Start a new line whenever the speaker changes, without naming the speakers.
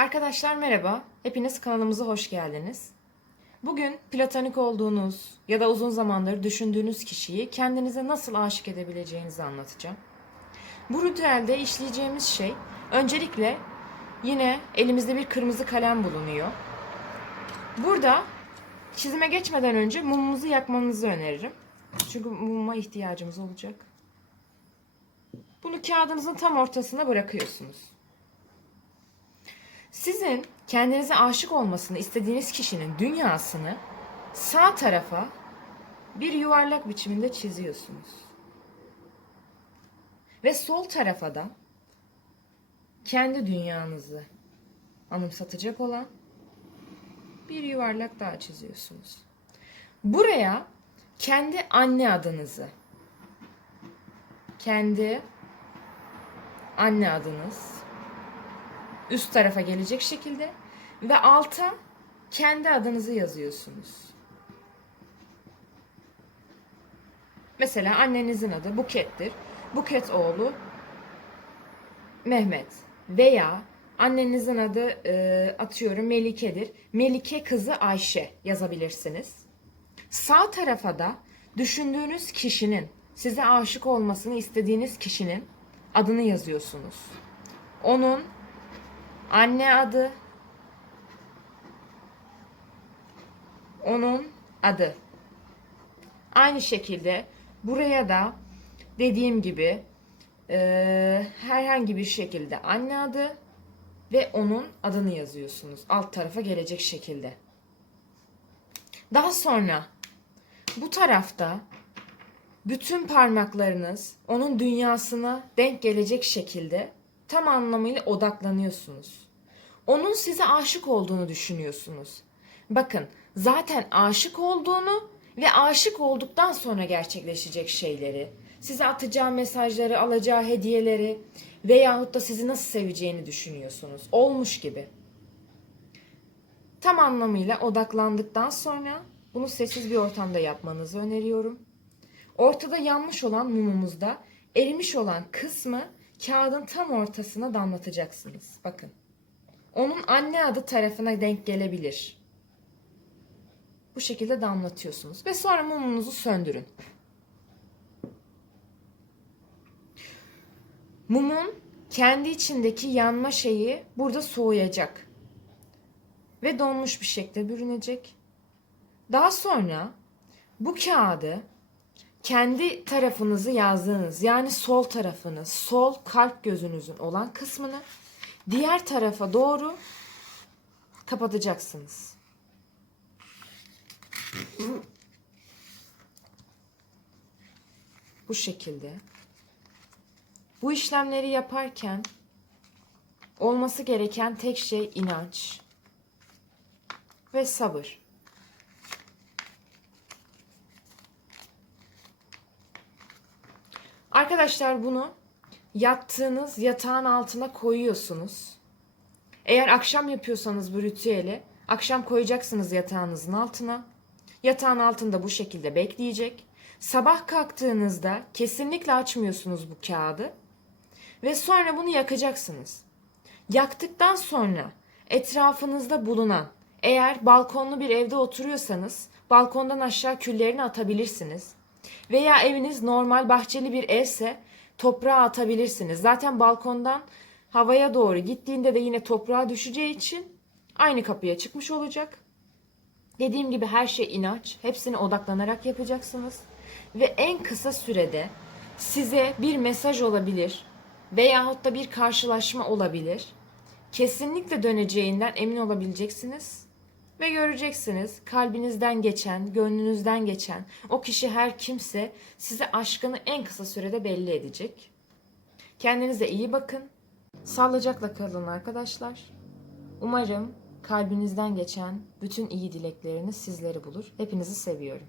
Arkadaşlar merhaba. Hepiniz kanalımıza hoş geldiniz. Bugün platonik olduğunuz ya da uzun zamandır düşündüğünüz kişiyi kendinize nasıl aşık edebileceğinizi anlatacağım. Bu ritüelde işleyeceğimiz şey öncelikle yine elimizde bir kırmızı kalem bulunuyor. Burada çizime geçmeden önce mumumuzu yakmanızı öneririm. Çünkü muma ihtiyacımız olacak. Bunu kağıdınızın tam ortasına bırakıyorsunuz. Sizin kendinize aşık olmasını istediğiniz kişinin dünyasını sağ tarafa bir yuvarlak biçiminde çiziyorsunuz. Ve sol tarafa da kendi dünyanızı anımsatacak olan bir yuvarlak daha çiziyorsunuz. Buraya kendi anne adınızı, kendi anne adınız, üst tarafa gelecek şekilde ve alta kendi adınızı yazıyorsunuz. Mesela annenizin adı Buket'tir. Buket oğlu Mehmet veya annenizin adı e, atıyorum Melike'dir. Melike kızı Ayşe yazabilirsiniz. Sağ tarafa da düşündüğünüz kişinin, size aşık olmasını istediğiniz kişinin adını yazıyorsunuz. Onun Anne adı. Onun adı. Aynı şekilde buraya da dediğim gibi e, herhangi bir şekilde anne adı ve onun adını yazıyorsunuz. Alt tarafa gelecek şekilde. Daha sonra bu tarafta bütün parmaklarınız onun dünyasına denk gelecek şekilde tam anlamıyla odaklanıyorsunuz. Onun size aşık olduğunu düşünüyorsunuz. Bakın zaten aşık olduğunu ve aşık olduktan sonra gerçekleşecek şeyleri, size atacağı mesajları, alacağı hediyeleri veyahut da sizi nasıl seveceğini düşünüyorsunuz. Olmuş gibi. Tam anlamıyla odaklandıktan sonra bunu sessiz bir ortamda yapmanızı öneriyorum. Ortada yanmış olan mumumuzda erimiş olan kısmı kağıdın tam ortasına damlatacaksınız. Bakın. Onun anne adı tarafına denk gelebilir. Bu şekilde damlatıyorsunuz ve sonra mumunuzu söndürün. Mumun kendi içindeki yanma şeyi burada soğuyacak ve donmuş bir şekilde bürünecek. Daha sonra bu kağıdı kendi tarafınızı yazdığınız yani sol tarafınız, sol kalp gözünüzün olan kısmını diğer tarafa doğru kapatacaksınız. Bu şekilde. Bu işlemleri yaparken olması gereken tek şey inanç ve sabır. Arkadaşlar bunu yattığınız yatağın altına koyuyorsunuz. Eğer akşam yapıyorsanız bu ritüeli akşam koyacaksınız yatağınızın altına. Yatağın altında bu şekilde bekleyecek. Sabah kalktığınızda kesinlikle açmıyorsunuz bu kağıdı. Ve sonra bunu yakacaksınız. Yaktıktan sonra etrafınızda bulunan eğer balkonlu bir evde oturuyorsanız balkondan aşağı küllerini atabilirsiniz. Veya eviniz normal bahçeli bir evse toprağa atabilirsiniz. Zaten balkondan havaya doğru gittiğinde de yine toprağa düşeceği için aynı kapıya çıkmış olacak. Dediğim gibi her şey inanç. Hepsine odaklanarak yapacaksınız. Ve en kısa sürede size bir mesaj olabilir veyahut da bir karşılaşma olabilir. Kesinlikle döneceğinden emin olabileceksiniz. Ve göreceksiniz kalbinizden geçen, gönlünüzden geçen o kişi her kimse size aşkını en kısa sürede belli edecek. Kendinize iyi bakın. Sağlıcakla kalın arkadaşlar. Umarım kalbinizden geçen bütün iyi dilekleriniz sizleri bulur. Hepinizi seviyorum.